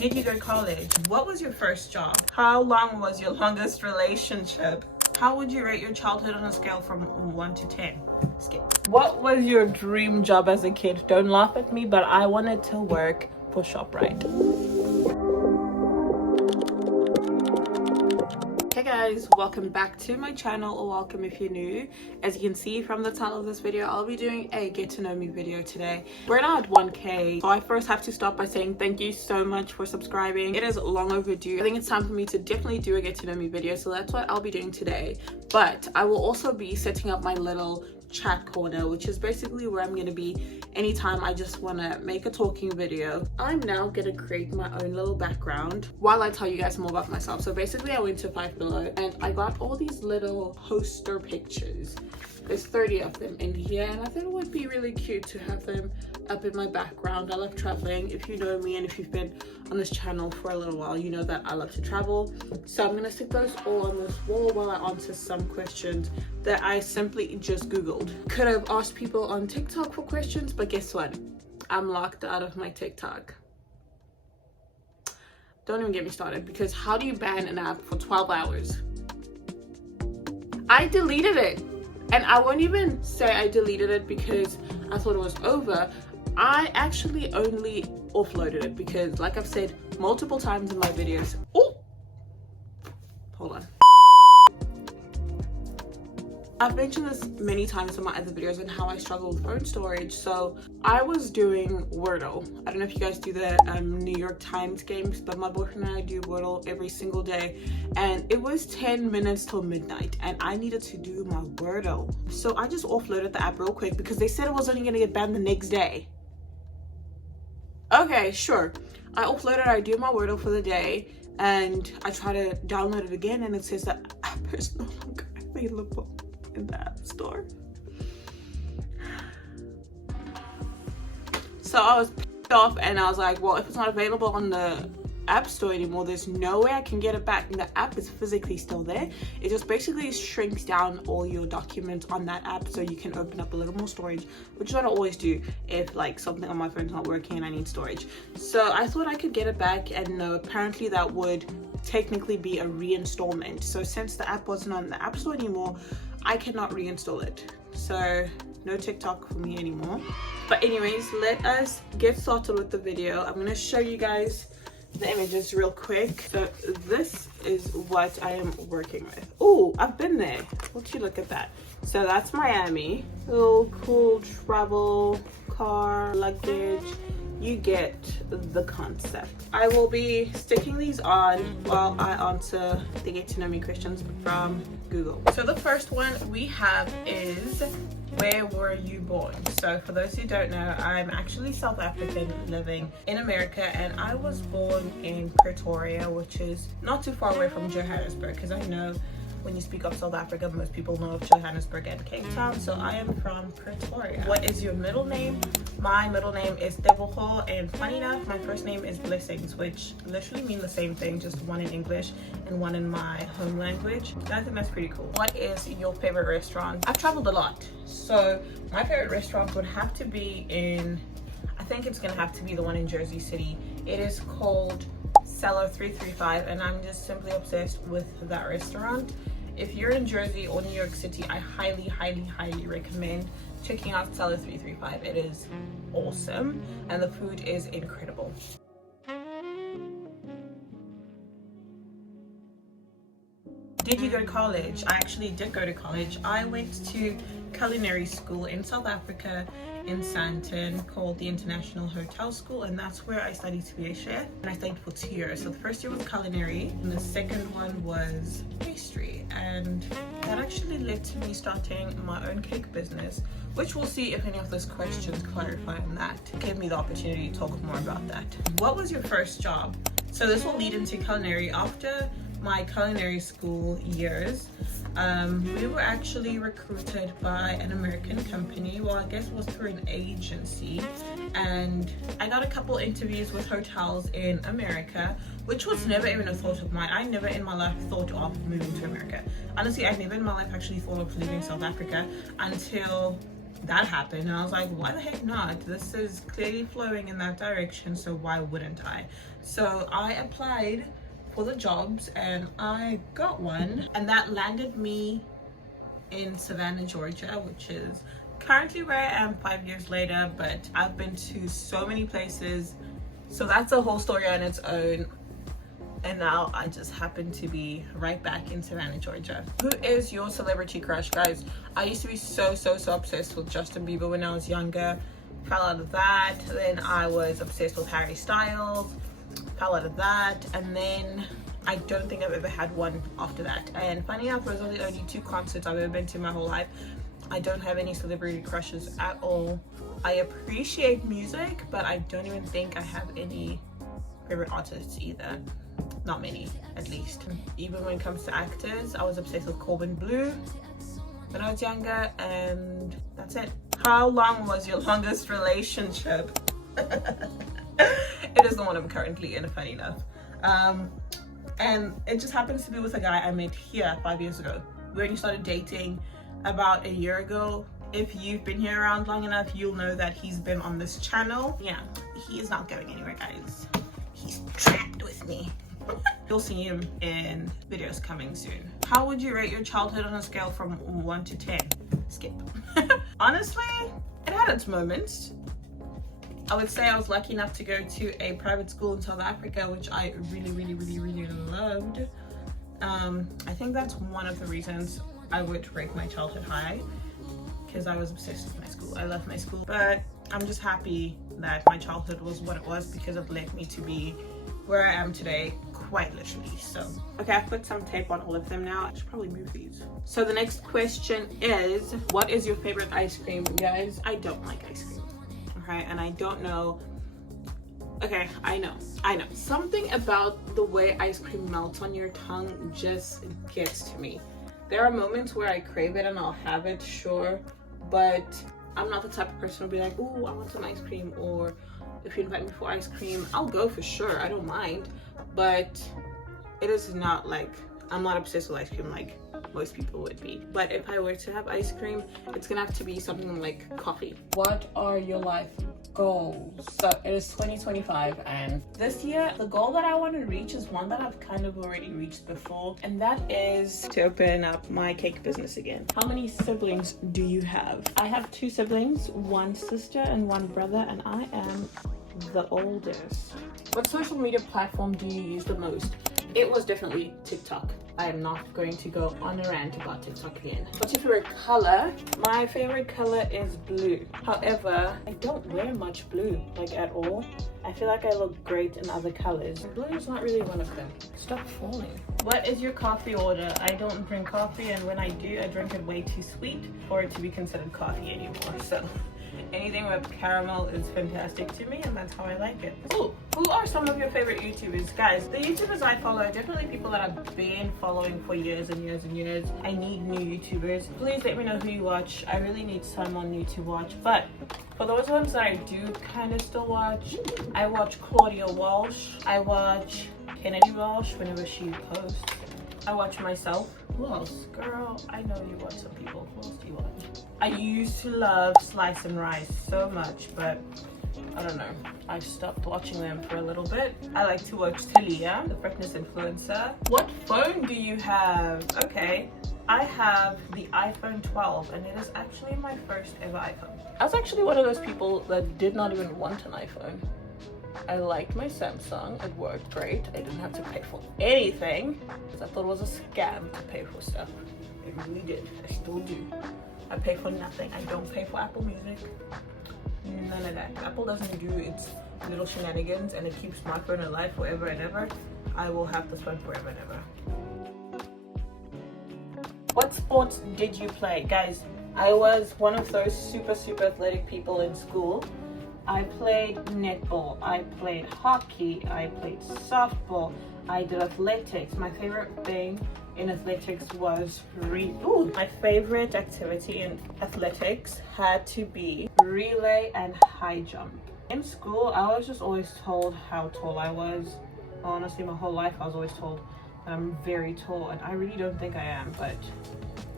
Did you go to college? What was your first job? How long was your longest relationship? How would you rate your childhood on a scale from 1 to 10? Skip. What was your dream job as a kid? Don't laugh at me, but I wanted to work for ShopRite. Hey guys, welcome back to my channel, or welcome if you're new. As you can see from the title of this video, I'll be doing a get to know me video today. We're now at 1k, so I first have to start by saying thank you so much for subscribing. It is long overdue. I think it's time for me to definitely do a get to know me video, so that's what I'll be doing today. But I will also be setting up my little chat corner, which is basically where I'm gonna be anytime I just want to make a talking video. I'm now gonna create my own little background while I tell you guys more about myself. So basically I went to Five Below and I got all these little poster pictures. There's 30 of them in here, and I thought it would be really cute to have them up in my background. I love traveling. If you know me and if you've been on this channel for a little while, you know that I love to travel. So I'm gonna stick those all on this wall while I answer some questions that I simply just Googled. Could have asked people on TikTok for questions, but guess what? I'm locked out of my TikTok. Don't even get me started, because how do you ban an app for 12 hours? I deleted it. And I won't even say I deleted it because I thought it was over. I actually only offloaded it because, like I've said multiple times in my videos. Oh, hold on. I've mentioned this many times in my other videos on how I struggle with phone storage. So I was doing Wordle. I don't know if you guys do the New York Times games, but my boyfriend and I do Wordle every single day. And it was 10 minutes till midnight and I needed to do my Wordle. So I just offloaded the app real quick because they said it was only gonna get banned the next day. Okay, sure. I offloaded, I do my Wordle for the day, and I try to download it again and it says that app is no longer available in the app store. So I was pissed off and I was like, well, if it's not available on the app store anymore, there's no way I can get it back. And the app is physically still there. It just basically shrinks down all your documents on that app so you can open up a little more storage, which is what I always do if like something on my phone's not working and I need storage. So I thought I could get it back, and no, apparently that would technically be a reinstallment. So since the app wasn't on the app store anymore, I cannot reinstall it. So no TikTok for me anymore. But anyways, let us get started with the video. I'm gonna show you guys the images real quick. So this is what I am working with. Oh, I've been there. Would you look at that? So that's Miami. Little cool travel car, luggage. You get the concept. I will be sticking these on while I answer the get to know me questions from Google. So the first one we have is, where were you born? So for those who don't know, I'm actually South African living in America, and I was born in Pretoria, which is not too far away from Johannesburg, because I know when you speak of South Africa, most people know of Johannesburg and Cape Town. So I am from Pretoria. What is your middle name? My middle name is Tebogo, and funny enough, my first name is Blessings, which literally mean the same thing, just one in English and one in my home language. And I think that's pretty cool. What is your favorite restaurant? I've traveled a lot, so my favorite restaurant would have to be in, I think it's gonna have to be the one in Jersey City. It is called Cellar 335, and I'm just simply obsessed with that restaurant. If you're in Jersey or New York City, I highly recommend checking out Cellar 335. It is awesome and the food is incredible. Did you go to college? I actually did go to college. I went to culinary school in South Africa in Sandton called the International Hotel School, and that's where I studied to be a chef, and I studied for 2 years. So the first year was culinary and the second one was pastry, and that actually led to me starting my own cake business, which we'll see if any of those questions clarify on that. Give me the opportunity to talk more about that. What was your first job? So this will lead into culinary. After my culinary school years, we were actually recruited by an American company. Well, I guess it was through an agency, and I got a couple interviews with hotels in America, which was never even a thought of mine. I never in my life thought of moving to America. Honestly, I never in my life actually thought of leaving South Africa until that happened, and I was like, why the heck not? This is clearly flowing in that direction, so why wouldn't I? So I applied for the jobs and I got one, and that landed me in Savannah, Georgia, which is currently where I am 5 years later. But I've been to so many places, so that's a whole story on its own. And now I just happen to be right back in Savannah, Georgia. Who is your celebrity crush, guys? I used to be so obsessed with Justin Bieber when I was younger. Fell out of that. Then I was obsessed with Harry Styles. Fell out of that. And then I don't think I've ever had one after that. And funny enough, those are the only 2 concerts I've ever been to my whole life. I don't have any celebrity crushes at all. I appreciate music, but I don't even think I have any favorite artists either. Not many, at least. Even when it comes to actors, I was obsessed with Corbin Bleu when I was younger, and that's it. How long was your longest relationship? It is the one I'm currently in, funny enough. And it just happens to be with a guy I met here 5 years ago. We only started dating about a year ago. If you've been here around long enough, you'll know that he's been on this channel. Yeah, he is not going anywhere, guys. He's trapped with me. You'll see him in videos coming soon. How would you rate your childhood on a scale from 1 to 10? Skip. Honestly, it had its moments. I would say I was lucky enough to go to a private school in South Africa, which I really loved. I think that's one of the reasons I would rate my childhood high, because I was obsessed with my school. I love my school, but I'm just happy that my childhood was what it was, because it led me to be where I am today, quite literally. So okay, I've put some tape on all of them now. I should probably move these. So the next question is, what is your favorite ice cream? Guys, I don't like ice cream, okay? And I don't know, okay, I know something about the way ice cream melts on your tongue just gets to me. There are moments where I crave it and I'll have it, sure, but I'm not the type of person who'll be like, oh, I want some ice cream, or if you invite me for ice cream, I'll go for sure, I don't mind. But it is not like, I'm not obsessed with ice cream like most people would be. But if I were to have ice cream, it's gonna have to be something like coffee. What are your life goals? So it is 2025, and this year the goal that I want to reach is one that I've kind of already reached before, and that is to open up my cake business again. How many siblings do you have? I have 2 siblings, 1 sister and 1 brother, and I am the oldest. What social media platform do you use the most? It was definitely TikTok. I am not going to go on a rant about TikTok again. What's your favorite color? My favorite color is blue. However, I don't wear much blue, like at all. I feel like I look great in other colors. Blue is not really one of them. Stop falling. What is your coffee order? I don't drink coffee, and when I do, I drink it way too sweet for it to be considered coffee anymore. So anything with caramel is fantastic to me, and that's how I like it. Ooh, who are some of your favorite YouTubers? Guys, the YouTubers I follow are definitely people that I've been following for years and years and years. I need new YouTubers. Please let me know who you watch. I really need someone new to watch. But for those ones that I do kind of still watch, I watch Claudia Walsh. I watch Kennedy Walsh whenever she posts. I watch myself. Who else? Girl, I know you watch some people. Who else do you watch? I used to love Slice and Rice so much, but I don't know. I stopped watching them for a little bit. I like to watch Talia, the fitness influencer. What phone do you have? Okay, I have the iPhone 12, and it is actually my first ever iPhone. I was actually one of those people that did not even want an iPhone. I liked my Samsung, it worked great. I didn't have to pay for anything, because I thought it was a scam to pay for stuff. It really did, I still do. I pay for nothing. I don't pay for Apple Music, none of that. Apple doesn't do its little shenanigans, and it keeps my phone alive forever and ever. I will have this phone forever and ever. What sports did you play? Guys, I was one of those super athletic people in school. I played netball, I played hockey, I played softball, I did athletics. My favorite thing in athletics was my favorite activity in athletics had to be relay and high jump. In school, I was just always told how tall I was. Honestly, my whole life I was always told I'm very tall, and I really don't think I am, but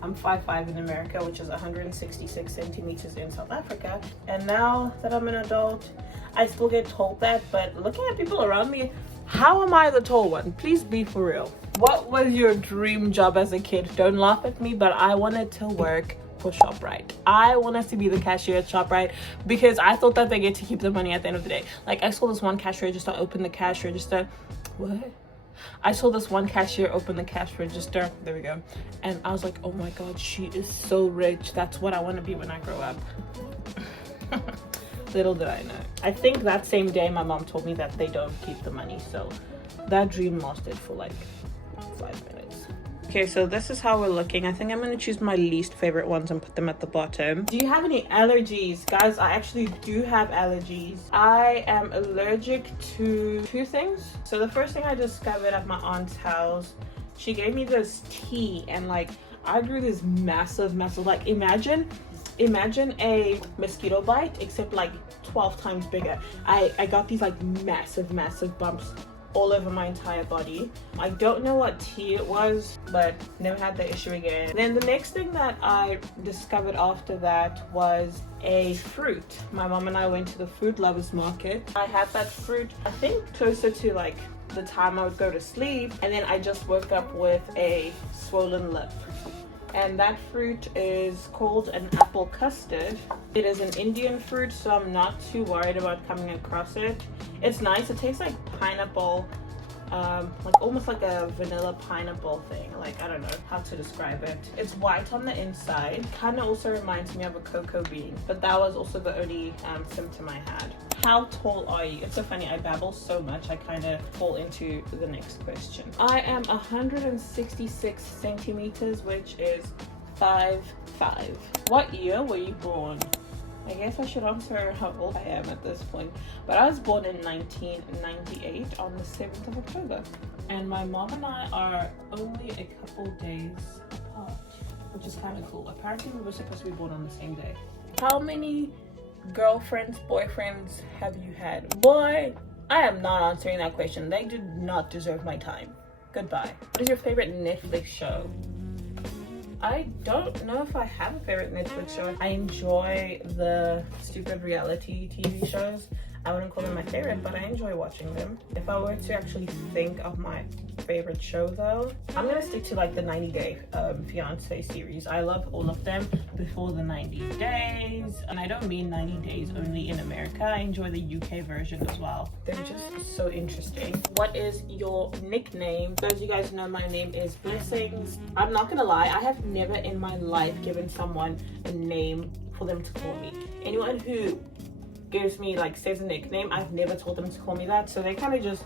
I'm 5'5" in America, which is 166 centimeters in South Africa. And now that I'm an adult, I still get told that, but looking at people around me, how am I the tall one? Please be for real. What was your dream job as a kid? Don't laugh at me, but I wanted to work for ShopRite. I wanted to be the cashier at ShopRite because I thought that they get to keep the money at the end of the day. Like, I saw this one cash register open the cash register. What? I saw this one cashier open the cash register. There we go. And I was like, oh my god, she is so rich. That's what I want to be when I grow up. Little did I know. I think that same day my mom told me that they don't keep the money, so that dream lasted for like 5 minutes. Okay, so this is how we're looking. I think I'm going to choose my least favorite ones and put them at the bottom. Do you have any allergies? Guys, I actually do have allergies. I am allergic to 2 things. So the first thing I discovered at my aunt's house, she gave me this tea, and like I grew this massive, like imagine a mosquito bite except like 12 times bigger. I got these like massive bumps all over my entire body. I don't know what tea it was, but never had the issue again. Then the next thing that I discovered after that was a fruit. My mom and I went to the fruit lovers market. I had that fruit, I think closer to like the time I would go to sleep, and then I just woke up with a swollen lip. And that fruit is called an apple custard. It is an Indian fruit, so I'm not too worried about coming across it. It's nice. It tastes like pineapple, like almost like a vanilla pineapple thing. Like, I don't know how to describe it. It's white on the inside. Kind of also reminds me of a cocoa bean, but that was also the only symptom I had. How tall are you? It's so funny, I babble so much I kind of fall into the next question. I am 166 centimeters, which is 5'5". What year were you born? I guess I should answer how old I am at this point, but I was born in 1998 on the 7th of October, and my mom and I are only a couple days apart, which is kind of cool. Apparently we were supposed to be born on the same day. How many girlfriends, boyfriends have you had? Boy, I am not answering that question. They do not deserve my time. Goodbye. What is your favorite Netflix show? I don't know if I have a favorite Netflix show. I enjoy the stupid reality TV shows. I wouldn't call them my favorite, but I enjoy watching them. If I were to actually think of my favorite show though, I'm gonna stick to like the 90 Day Fiance series. I love all of them before the 90 days, and I don't mean 90 days only in America. I enjoy the UK version as well. They're just so interesting. What is your nickname? As you guys know, my name is Blessings. I'm not gonna lie, I have never in my life given someone a name for them to call me. Anyone who gives me, like, says a nickname, I've never told them to call me that, so they kind of just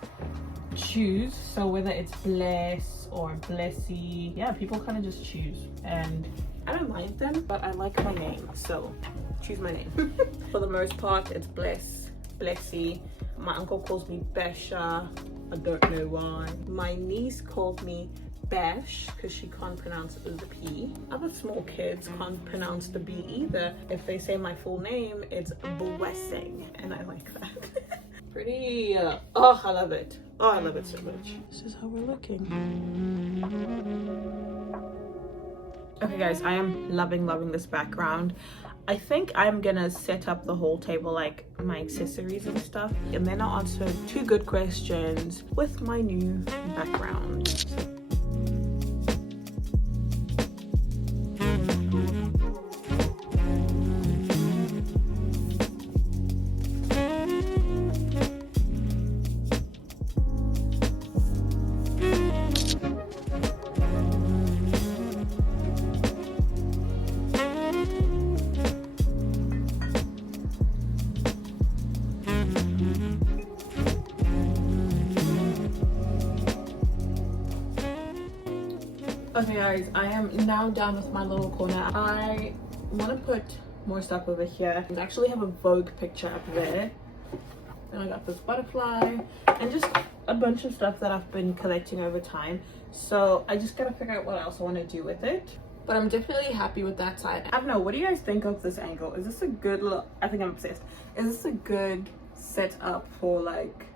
choose. So whether it's Bless or Blessy, yeah, people kind of just choose, and I don't mind them, but I like my name, so choose my name. For the most part, it's Bless, Blessy. My uncle calls me Besha. I don't know why. My niece called me Bash because she can't pronounce the P. Other small kids can't pronounce the B either. If they say my full name, it's Blessing, and I like that. Pretty. Oh, I love it. Oh, I love it so much. This is how we're looking. Okay, guys, I am loving this background. I think I'm gonna set up the whole table, like my accessories and stuff, and then I'll answer 2 good questions with my new background. Okay guys, I am now done with my little corner. I want to put more stuff over here. I actually have a Vogue picture up there. And I got this butterfly and just a bunch of stuff that I've been collecting over time. So I just gotta figure out what else I want to do with it. But I'm definitely happy with that side. I don't know, what do you guys think of this angle? Is this a good look? I think I'm obsessed. Is this a good setup for like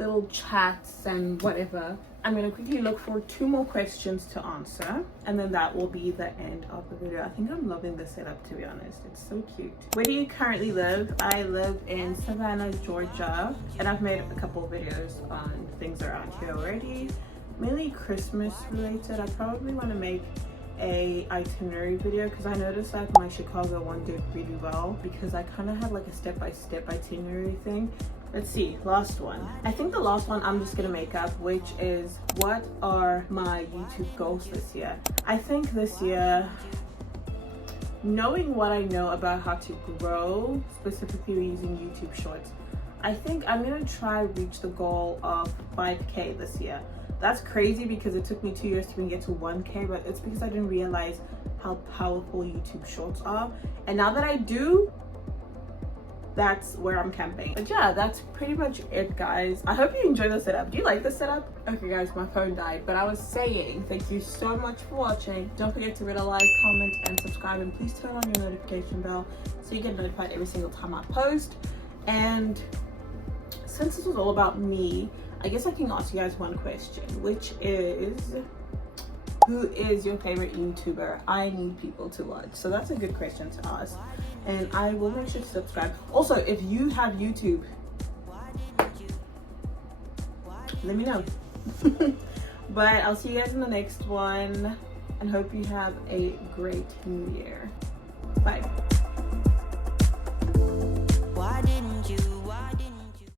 little chats and whatever. I'm gonna quickly look for 2 more questions to answer, and then that will be the end of the video. I think I'm loving the setup, to be honest. It's so cute. Where do you currently live? I live in Savannah, Georgia, and I've made a couple of videos on things around here already, mainly Christmas related. I probably want to make a itinerary video because I noticed that my Chicago one did really well because I kind of have like a step-by-step itinerary thing. Let's see, last one. I think the last one I'm just gonna make up, which is what are my YouTube goals this year? I think this year, knowing what I know about how to grow, specifically using YouTube Shorts, I think I'm gonna try reach the goal of 5K this year. That's crazy because it took me 2 years to even get to 1K, but it's because I didn't realize how powerful YouTube Shorts are. And now that I do, that's where I'm camping. But yeah, that's pretty much it, guys. I hope you enjoy the setup. Do you like the setup? Okay guys, my phone died, but I was saying thank you so much for watching. Don't forget to hit a like, comment, and subscribe, and please turn on your notification bell so you get notified every single time I post. And since this was all about me, I guess I can ask you guys one question, which is, who is your favorite YouTuber? I need people to watch. So that's a good question to ask. And I will make sure to subscribe. Also, if you have YouTube, let me know. But I'll see you guys in the next one, and hope you have a great new year. Bye.